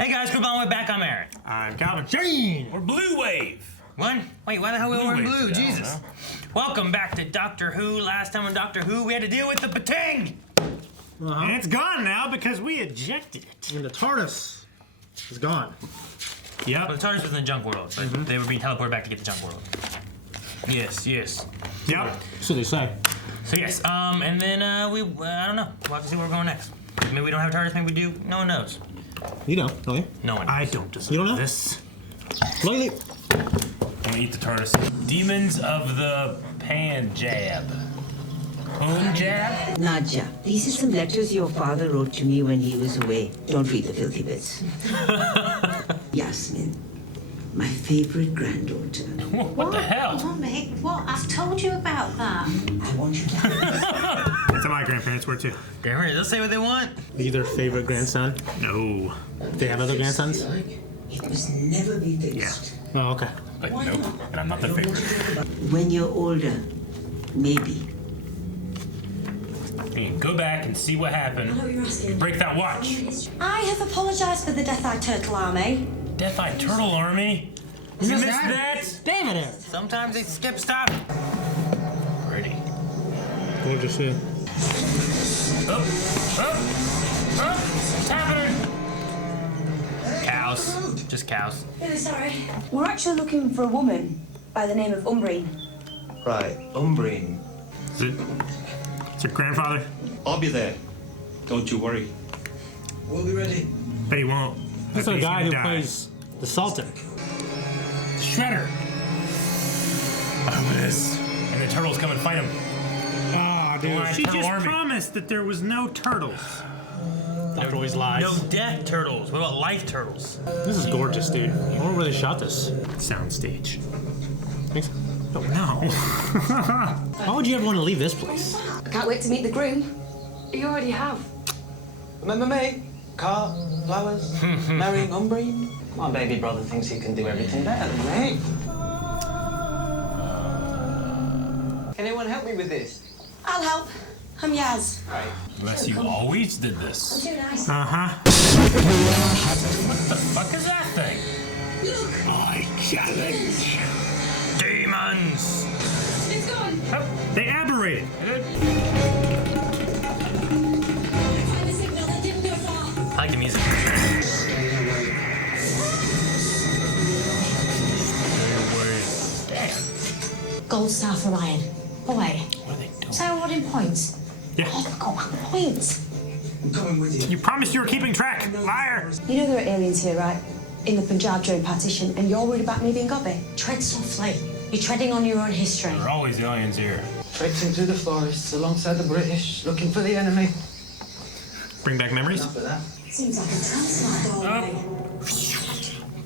Hey guys, group on, we're back. I'm Aaron. I'm Calvin. Shane! We're Blue Wave. What? Wait, why the hell we wearing blue? Jesus. Welcome back to Doctor Who. Last time on Doctor Who, we had to deal with the Pating. And it's gone now because we ejected it. And the TARDIS is gone. Yep. Well, the TARDIS was in the junk world, but they were being teleported back to get the junk world. Yes. Yep. So they say. So yes, and then I don't know. We'll have to see where we're going next. Maybe we don't have TARDIS, maybe we do. No one knows. You know, don't you? No one knows. I don't deserve You don't know? this. Lightly. I'm gonna eat the TARDIS. Demons of the Punjab. Punjab? Nadja, these are some letters your father wrote to me when he was away. Don't read the filthy bits. Yasmin, my favorite granddaughter. What the hell? Mommy, what? I've told you about that. I want you to have That's how my grandparents were too. Grandma, they'll say what they want. Are you their favorite grandson? No. They have other grandsons? It must never be fixed. Oh, okay. But nope, and I'm not their favorite. When you're older, maybe. Hey, go back and see what happened. You break that watch. I have apologised for the Death-Eyed Turtle Army. Death-Eyed Turtle Army? You missed that? Damn it, Aaron. Sometimes they skip stuff. Pretty. Gorgeous, yeah. What's happening? Cows. Just cows. Really sorry. We're actually looking for a woman by the name of Umbrine. Right, Umbrine. Is your grandfather? I'll be there. Don't you worry. We'll be ready. Bet he won't. That's Bet the he's guy gonna who die. plays the Sultan. Shredder. And the turtles come and fight him. Ah, dude. She Turtle just Army. promised that there was no turtles. Doctor always lies. No death turtles. What about life turtles? This is gorgeous, dude. I wonder where they shot this. Soundstage. Think so? Oh, no. Why would you ever want to leave this place? I can't wait to meet the groom. You already have. Remember me? Car, flowers, marrying Umbrine. My baby brother thinks he can do everything better than me. Can anyone help me with this? I'll help. I'm Yaz. Right. Unless you always did this. Too nice. Uh-huh. What the fuck is that thing? I challenge. Demons! It's gone. They aberrated. I like the music. Gold star for Ryan. Oh wait. What are they doing? So what in points? Yeah. Oh, go on, points. I'm coming with you. You promised you were keeping track. Liar. You know there are aliens here, right? In the Punjab during partition, and you're worried about me being gobby? Tread softly. You're treading on your own history. There are always aliens here. Traipsing through the forests alongside the British, looking for the enemy. Bring back memories? Enough of that. Seems like a tantalite doorway.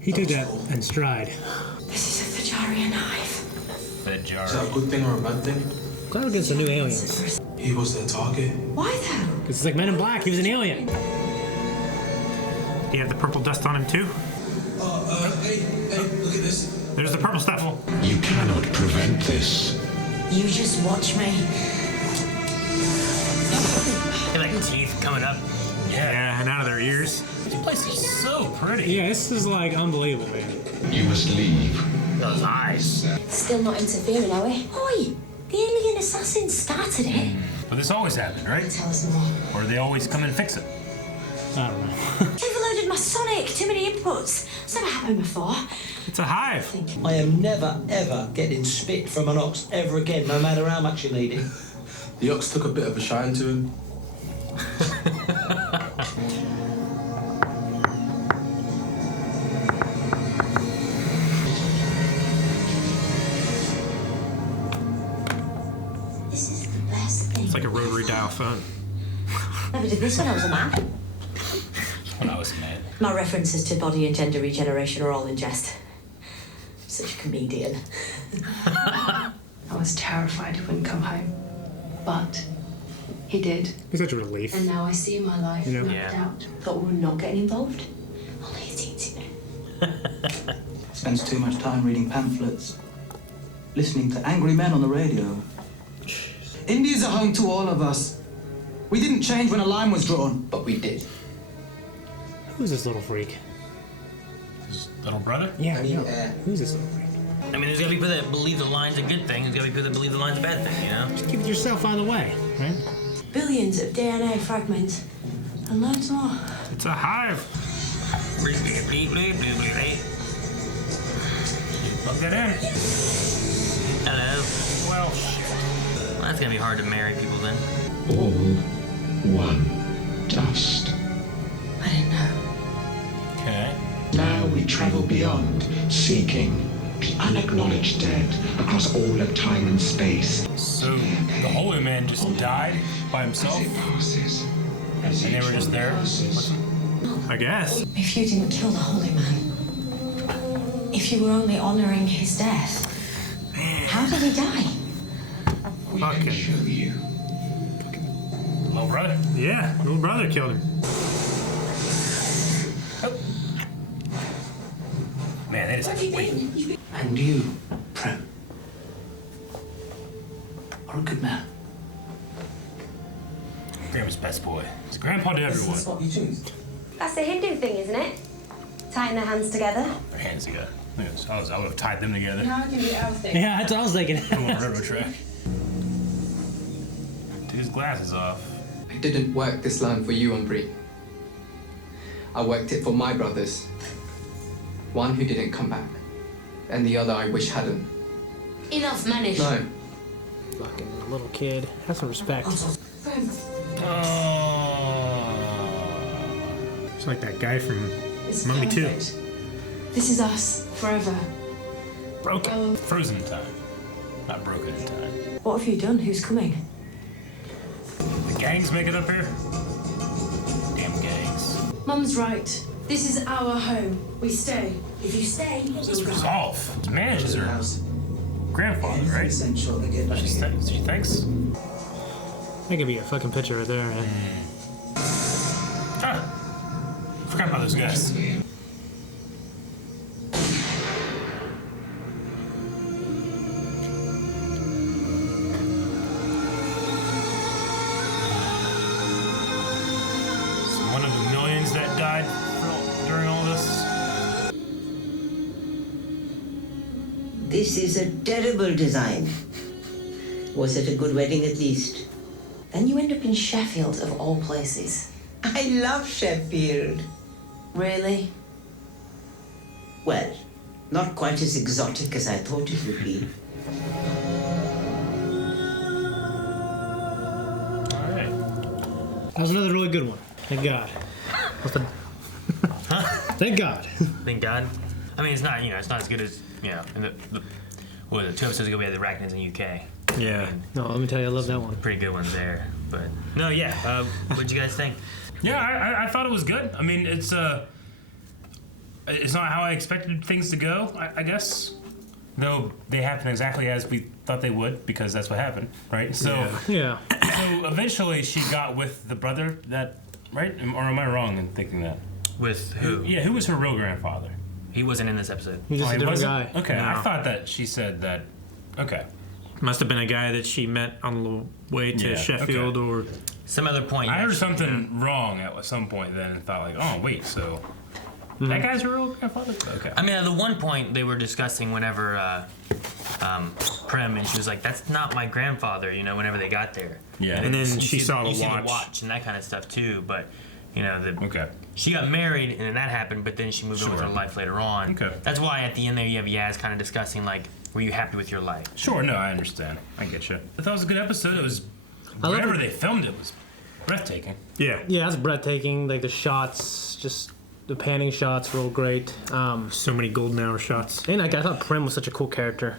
He took that in stride. This is a Fajaria knife. Fed jar. Is that a good thing or a bad thing? Glad against the new aliens. He was their target. Why though? Because it's like Men in Black. He was an alien. He had the purple dust on him too. Hey, look at this. There's the purple stuff. You cannot prevent this. You just watch me. They like teeth coming up. Yeah, and out of their ears. This place is so pretty. Yeah, this is like unbelievable, man. You must leave. Those eyes. Still not interfering, are we? Oi! The alien assassins started it. But this always happened, right? Tell us more. Or they always come and fix it. I don't know. Overloaded my Sonic. Too many inputs. It's never happened before. It's a hive. I am never, ever getting spit from an ox ever again, no matter how much you need it. The ox took a bit of a shine to him. This is the best thing. It's like a rotary dial phone. Never did this when I was a man. When I was a man. My references to body and gender regeneration are all in jest. Such a comedian. I was terrified he wouldn't come home. But he did. It's such a relief. And now I see my life Yeah. mapped Yeah. out. Thought we were not getting involved. Only a teensy bit. Spends too much time reading pamphlets, listening to angry men on the radio. India's a home to all of us. We didn't change when a line was drawn, but we did. Who's this little freak? His little brother? Yeah, I need yeah. air. Who's this little guy? I mean, there's gotta be people that believe the line's a good thing. There's gotta be people that believe the line's a bad thing, you know? Just keep yourself out of the way, right? Billions of DNA fragments. And loads more. It's a hive. Bleep, bleep, bleep, bleep, bleep, bleep, bleep. Plug that in. Hello. Well, Well, that's gonna be hard to marry people then. All one dust. I didn't know. okay. Now we travel beyond, seeking the unacknowledged dead across all of time and space. So the holy man just died by himself? As it passes, And they were just there? I guess. If you didn't kill the holy man, if you were only honoring his death, how did he die? we can show you. Little brother? Yeah, little brother killed him. Man, they just have to wait. And you, Prem, are a good man. Grandpa's best boy. His grandpa to everyone. What you choose? That's the Hindu thing, isn't it? Tying their hands together. Their hands together. Look at this. I would have tied them together. Now I can do our thing. Yeah, that's what I was thinking. Put them on a railroad track. Take his glasses off. I didn't work this land for you, Umbri. I worked it for my brothers. One who didn't come back, and the other I wish hadn't. Enough, Manish. No, Fucking little kid. Have some respect. Prem, It's like that guy from It's Mummy 2. perfect. This is us, forever. Broken. Frozen in time. Not broken in time. what have you done? Who's coming? The gangs make it up here? Damn gangs. Mum's right. This is our home. We stay. If you stay, How's this resolve? It manages her grandfather, right? She thinks. That could be a fucking picture right there, man. Ah! Forgot about those guys. So one of the millions that died during all this. This is a terrible design. Was it a good wedding at least? Then you end up in Sheffield, of all places. I love Sheffield. Really? Well, not quite as exotic as I thought it would be. Alright. That was another really good one. Thank God. Thank God. Thank God. I mean, it's not, it's not as good as, in the 2 episodes ago we had the Arachnids in UK. Yeah. No, let me tell you, I love that one. Pretty good ones there. But, no, yeah. What'd you guys think? Yeah, I thought it was good. I mean, it's not how I expected things to go, I guess. Though they happen exactly as we thought they would, because that's what happened, right? So, Yeah. so eventually she got with the brother that, right? Or am I wrong in thinking that? With who? Yeah, who was her real grandfather? He wasn't in this episode. He's just Oh, a he different wasn't? guy. Okay, No. I thought that she said that. Okay. Must have been a guy that she met on the way to Yeah, Sheffield okay. or... Some other point. I heard something wrong at some point then and thought, like, oh, wait, so that guy's her real grandfather? Okay. I mean, at the one point they were discussing whenever Prem, and she was like, "That's not my grandfather," whenever they got there. Yeah. And then You she see- saw you the see watch. the watch and that kind of stuff too. But Okay. she got married and then that happened. But then she moved on with her Sure. life later on. Okay. That's why at the end there you have Yaz kind of discussing like, "Were you happy with your life?" Sure, no, I understand. I get you. I thought it was a good episode. It was, I love wherever it. they filmed it was breathtaking. Yeah. Yeah, that's breathtaking. Like the shots, just the panning shots were all great. So many golden hour shots. And I thought Prim was such a cool character.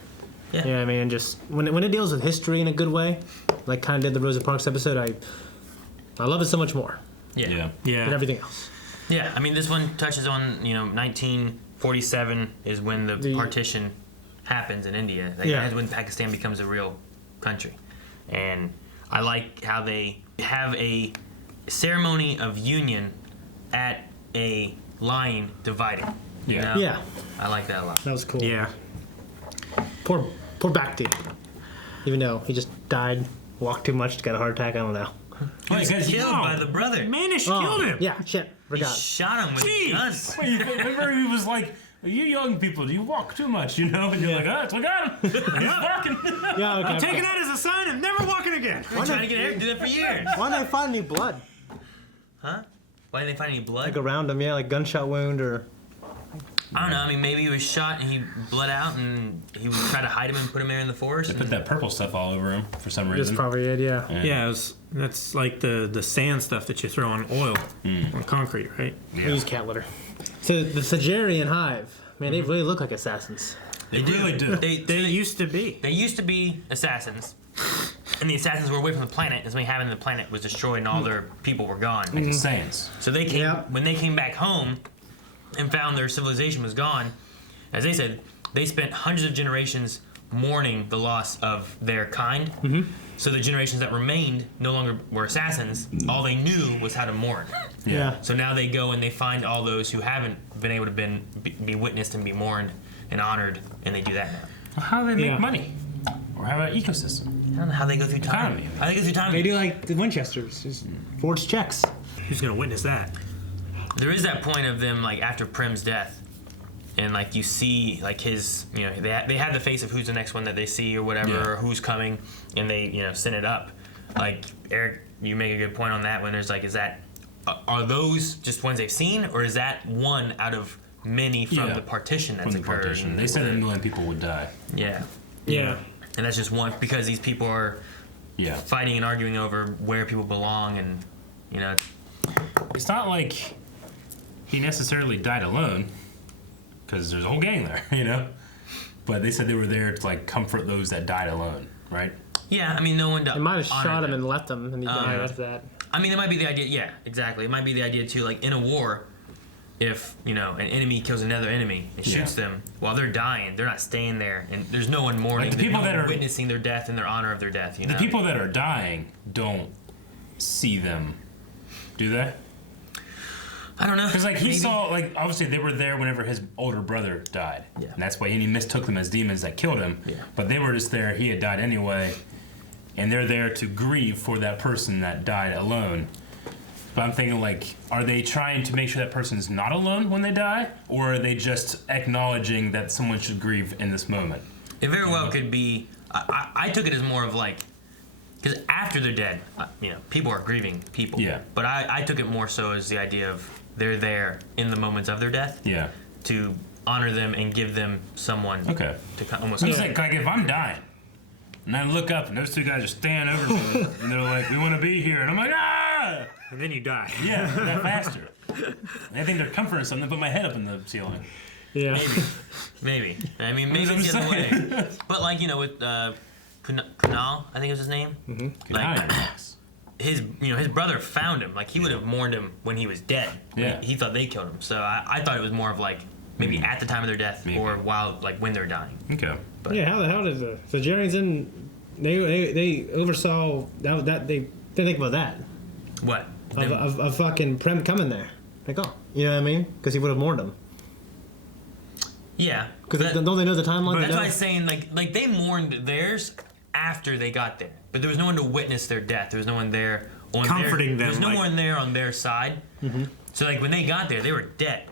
Yeah. You know what I mean? And just when it deals with history in a good way, like kind of did the Rosa Parks episode, I love it so much more Yeah. than Yeah. everything else. Yeah. I mean, this one touches on 1947 is when the partition happens in India. Like, Yeah. that's when Pakistan becomes a real country, and I like how they have a ceremony of union at a line dividing. Yeah. Yeah, I like that a lot. that was cool. Yeah. Poor Bhakti. Even though he just died, walked too much, got a heart attack, I don't know. He was killed by the brother. Manish killed him. Yeah, shit. Forgot. He shot him with a gun. Wait, remember he was like, you young people, do you walk too much, you know? And you're like, oh, we got him. He's walking. Yeah, okay. I'm taking that as a sign of never walking again. We're trying to get Eric to do that for years. Why didn't they find any blood? Huh? Why didn't they find any blood? Like around him, yeah, like gunshot wound or... I don't know. I mean, maybe he was shot and he bled out, and he would try to hide him and put him there in the forest. They put that purple stuff all over him for some reason. That's probably it, yeah. Yeah, that's like the sand stuff that you throw on oil, on concrete, right? Yeah. We use cat litter. So the Sagerian hive, man, they really look like assassins. They really do. They used to be. They used to be assassins. And the assassins were away from the planet, and something happened and the planet was destroyed and all their people were gone. Like the Saiyans. So they came, when they came back home and found their civilization was gone, as they said, they spent hundreds of generations mourning the loss of their kind. So the generations that remained no longer were assassins. All they knew was how to mourn. Yeah. So now they go and they find all those who haven't been able to be witnessed and be mourned and honored, and they do that now. Well, how do they make money? Or how about ecosystem? I don't know how they go through time. Economy. How they go through time. They do like the Winchesters, just forged checks. Who's gonna witness that? There is that point of them, like, after Prim's death, and, like, you see, like, his, you know, they have the face of who's the next one that they see or whatever, or who's coming, and they, you know, send it up. Like, Eric, you make a good point on that when there's, like, are those just ones they've seen, or is that one out of many from the partition that's occurred? Partition. They said that 1 million people would die. Yeah. Yeah. And that's just one, because these people are fighting and arguing over where people belong, and, you know. It's not like he necessarily died alone, because there's a whole gang there, you know? But they said they were there to, like, comfort those that died alone, right? Yeah, I mean, no one died. They might have shot him and left him, and he died after that. I mean, it might be the idea, yeah, exactly. It might be the idea, too, like, in a war, if, you know, an enemy kills another enemy and shoots them while they're dying, they're not staying there, and there's no one mourning. Like the people that are witnessing their death and their honor of their death, you know? The people that are dying don't see them, do they? I don't know. Because, like, he saw, like, obviously they were there whenever his older brother died. Yeah. And that's why he mistook them as demons that killed him. Yeah. But they were just there, he had died anyway, and they're there to grieve for that person that died alone. But I'm thinking, like, are they trying to make sure that person's not alone when they die? Or are they just acknowledging that someone should grieve in this moment? It very well could be. I took it as more of like, because after they're dead, you know, people are grieving people. Yeah. But I took it more so as the idea of they're there in the moments of their death. Yeah. To honor them and give them someone. Okay. To almost. It's like if I'm dying, and I look up and those two guys are standing over me, and they're like, "We want to be here," and I'm like, "Ah!" And then you die. Yeah, that faster. I think they're comforting something. They put my head up in the ceiling. Yeah. Maybe. I mean, maybe it's the other way. But like, you know, with Kunal, I think was his name. Mm-hmm. Like, his brother found him. Like, he would have mourned him when he was dead. Yeah. He thought they killed him. So I thought it was more of like maybe at the time of their death or while, like, when they're dying. Okay. But, yeah. How did the Sagerians they oversaw that they didn't think about that. What? Of fucking Prem coming there. Like, oh, you know what I mean? Because he would have mourned him. Yeah. Because don't they know the timeline? That's why I'm saying, like they mourned theirs after they got there. But there was no one to witness their death. There was no one there on comforting them. There was no one there on their side. Mm-hmm. So, like, when they got there, they were dead.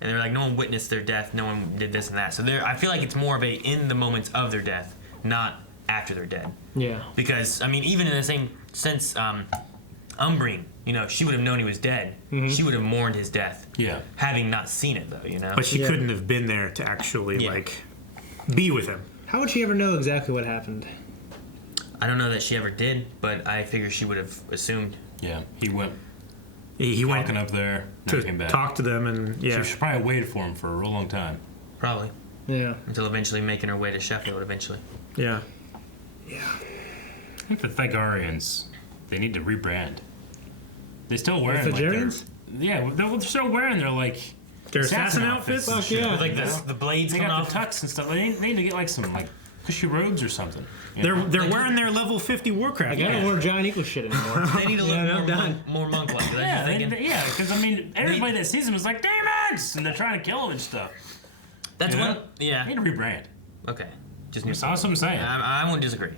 And they were like, no one witnessed their death. No one did this and that. So I feel like it's more of a in the moments of their death, not after they're dead. Yeah. Because, I mean, even in the same sense, Umbreen, you know, she would have known he was dead. Mm-hmm. She would have mourned his death. Yeah. Having not seen it, though, you know? But she couldn't have been there to actually, like, be with him. How would she ever know exactly what happened? I don't know that she ever did, but I figure she would have assumed. Yeah, he went. He went walking up there, to came back. talk to them, and She probably waited for him for a real long time. Probably. Yeah. Until eventually making her way to Sheffield, eventually. Yeah. I think the Thagarians, they need to rebrand. They still wearing The like Thagarians? they're still wearing their like their assassin outfits. and Fuck shit, yeah. With, like, you know? the blades They coming got off. the tucks and stuff. They need to get like some like cushy robes or something. you know? They're wearing their level 50 Warcraft. I don't wear giant equal shit anymore. They need to look more monk-like. Yeah, because I mean, everybody that sees them is like demons, and they're trying to kill them and stuff. That's You know? one. Yeah. They need to rebrand. Okay. That's what I'm saying. I won't disagree.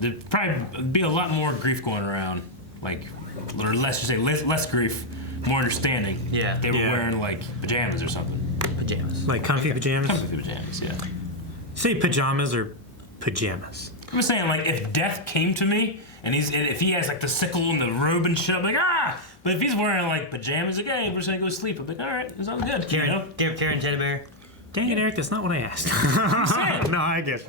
There'd probably be a lot more grief going around like, or let's just say less grief, more understanding. Yeah. They were Yeah. wearing like pajamas or something. Pajamas. Like comfy pajamas? Comfy pajamas, yeah. Say pajamas or pajamas? I'm just saying, like, if death came to me and if he has like the sickle and the robe and shit, I'm like, ah! But if he's wearing like pajamas again, we're just gonna go sleep. I'm like, all right, it's all good. Karen Teddy Bear. Dang it, Eric, that's not what I asked. No, I get it.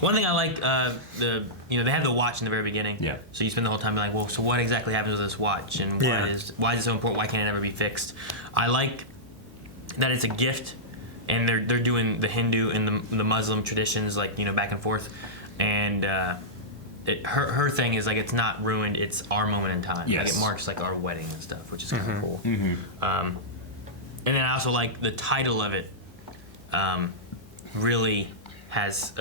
One thing I like, they have the watch in the very beginning. Yeah. So you spend the whole time like, well, so what exactly happens with this watch, and why is it so important? Why can't it ever be fixed? I like that it's a gift, and they're doing the Hindu and the Muslim traditions, like, back and forth, and her thing is like, it's not ruined. It's our moment in time. Yes. Like, it marks like our wedding and stuff, which is kind of cool. Mm-hmm. And then I also like the title of it. Really has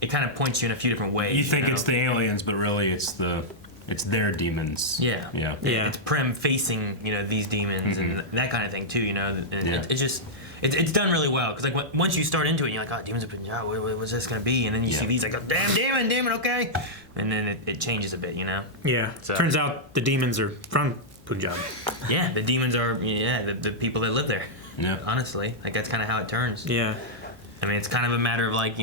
it kind of points you in a few different ways. You think it's the aliens, but really it's their demons. Yeah. It's Prem facing these demons and that kind of thing too. And it's done really well, because like once you start into it, you're like, oh, demons of Punjab, what's this gonna be? And then you see these like, oh, damn demon, okay, and then it changes a bit, Yeah. So, turns out the demons are from Punjab. Yeah, the demons are the people that live there. Yeah. Honestly, like that's kind of how it turns. Yeah. I mean, it's kind of a matter of like,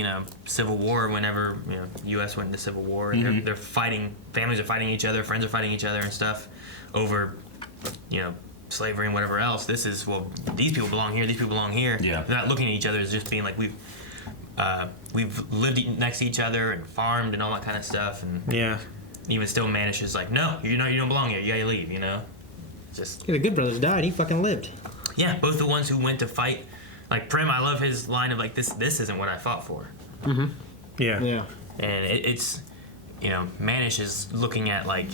Civil War, whenever, U.S. went into Civil War, and they're fighting, families are fighting each other, friends are fighting each other and stuff over, slavery and whatever else. This is, well, these people belong here, these people belong here. Yeah. They're not looking at each other as just being like, we've lived next to each other and farmed and all that kind of stuff. And even still manages like, no, you don't belong here, you gotta leave, Just. Yeah, the good brothers died. He fucking lived. Yeah, both the ones who went to fight. Like Prem, I love his line of like, this isn't what I fought for. Mm-hmm. Yeah. And it's, Manish is looking at like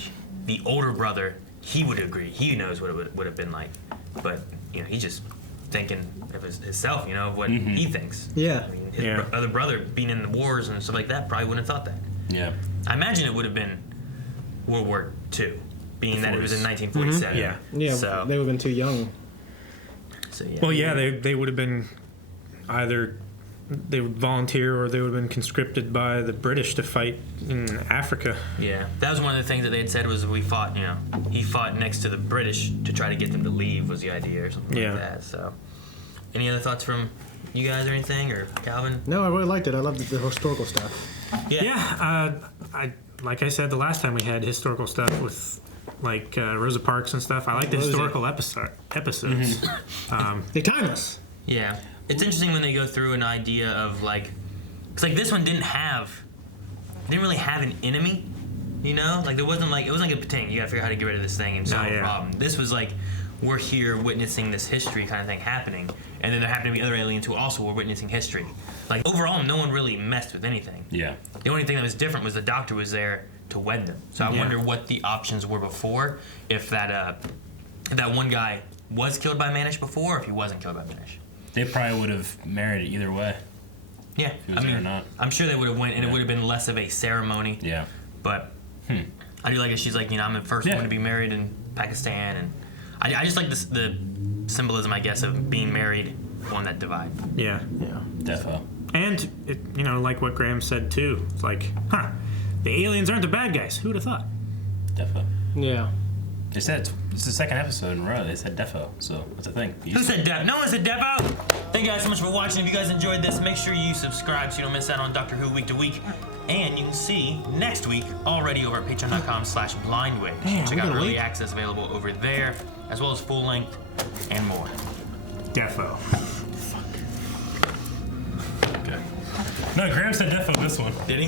the older brother. He would agree. He knows what it would have been like, but he's just thinking of himself. Of what he thinks. Yeah. I mean, his other brother being in the wars and stuff like that probably wouldn't have thought that. Yeah. I imagine it would have been World War II, being that it was in 1947. Mm-hmm. Yeah. So they would have been too young. So, yeah. Well, yeah, they would have been either they would volunteer or they would have been conscripted by the British to fight in Africa. Yeah, that was one of the things that they had said was he fought next to the British to try to get them to leave was the idea or something like that. So, any other thoughts from you guys or anything, or Calvin? No, I really liked it. I loved the historical stuff. Yeah. I like I said the last time we had historical stuff with like Rosa Parks and stuff. I like the historical episodes. They're timeless. Yeah, it's interesting when they go through an idea of like, cause like this one didn't really have an enemy, like there wasn't like, it wasn't like a thing. You gotta figure out how to get rid of this thing and solve a problem. This was like, we're here witnessing this history kind of thing happening, and then there happened to be other aliens who also were witnessing history. Like overall, no one really messed with anything. Yeah. The only thing that was different was the doctor was there to wed them. So I wonder what the options were before, if that one guy was killed by Manish before, or if he wasn't killed by Manish. They probably would have married it either way. Yeah, If he was there or not. I'm sure they would have went, and it would have been less of a ceremony. Yeah. But I do like it. She's like, I'm the first woman to be married in Pakistan, and I just like the symbolism, I guess, of being married on that divide. Yeah. Defo. And it, like what Graham said too. It's like, the aliens aren't the bad guys. Who'd have thought? Defo. Yeah. They said it's the second episode in a row. They said defo, so what's the thing? Who said defo? No one said defo! Thank you guys so much for watching. If you guys enjoyed this, make sure you subscribe so you don't miss out on Doctor Who week to week. And you can see next week already over at patreon.com/blindway. Check out early access available over there, as well as full length and more. Defo. Okay. No, Graham said defo this one. Did he?